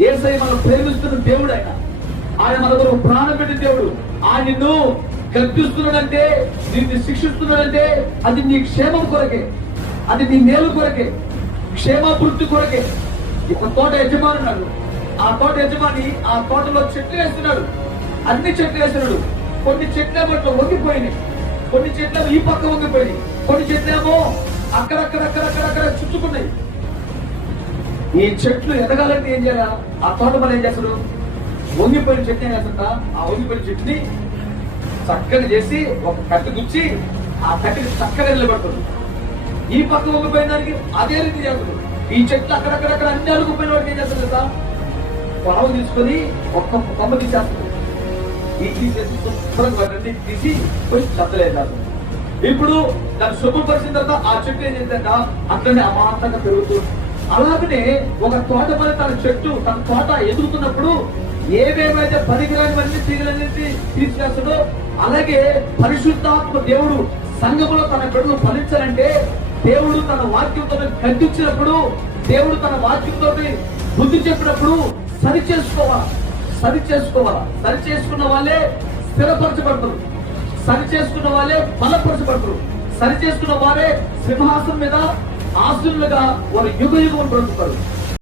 యేసయ్య మనం ప్రేమిస్తున్న దేవుడు. ఆయన మన కొరకు ప్రాణం పెట్టిన దేవుడు. ఆయన నిన్ను గద్దిస్తున్నాడంటే, నిన్ను శిక్షిస్తున్నాడంటే అది నీ క్షేమం కొరకే, అది నీ మేలు కొరకే, క్షేమాభివృద్ధి కొరకే. ఒక తోట యజమాని ఉన్నాడు. ఆ తోట యజమాని ఆ తోటలో చెట్లు వేస్తున్నాడు. అన్ని చెట్లు వేస్తున్నాడు. కొన్ని చెట్లేమో ఇట్లా వంగిపోయినాయి, కొన్ని చెట్లేమో ఈ పక్క వంగిపోయినాయి, కొన్ని చెట్లేమో అక్కడక్కడక్కడక్కడక్కడ చుట్టుకున్నాయి. ఈ చెట్లు ఎదగాలంటే ఏం చేయాలా? ఆ తోట మనం ఏం చేస్తాడు? వంగిపోయిన చెట్టు ఏం చేస్తుందా? ఆ వంగిపోయిన చెట్టుని చక్కగా చేసి ఒక కట్టు గుచ్చి ఆ కట్టుని చక్కగా నిలబడుతుంది. ఈ పక్క వంగిపోయిన దానికి అదే రీతి చేస్తుంది. ఈ చెట్లు అక్కడక్కడక్కడ అన్ని అడుగుపోయిన వాడికి ఏం చేస్తుంది కదా? పొలం తీసుకొని ఒక్క కొమ్మ తీసేస్తుంది. ఈ తీసేసి తీసి కొంచెం చెత్తలేదు. ఇప్పుడు దాన్ని శుభ్రపరిచిన తర్వాత ఆ చెట్టు ఏం చేద్దాక అట్లనే అమాంతంగా పెరుగుతుంది. అలాగనే ఒక తోట పని తన తోట ఎదుగుతున్నప్పుడు ఏవేమైతే పనికిరానివన్నీ తీగలన్నింటి తీసివేస్తాడో, అలాగే పరిశుద్ధాత్మ దేవుడు సంఘములో తన బిడ్డలు ఫలించాలంటే దేవుడు తన వాక్యంతో ఖండించినప్పుడు, దేవుడు తన వాక్యంతో బుద్ధి చెప్పినప్పుడు సరి చేసుకోవాలా. సరి చేసుకున్న వాళ్ళే స్థిరపరచబడతారు. సరి చేసుకున్న వాళ్ళే బలపరచబడతారు. సరి చేసుకున్న వారే సింహాసనం మీద ఆశలుగా వారు యుగ యుగం బ్రతుకుతారు.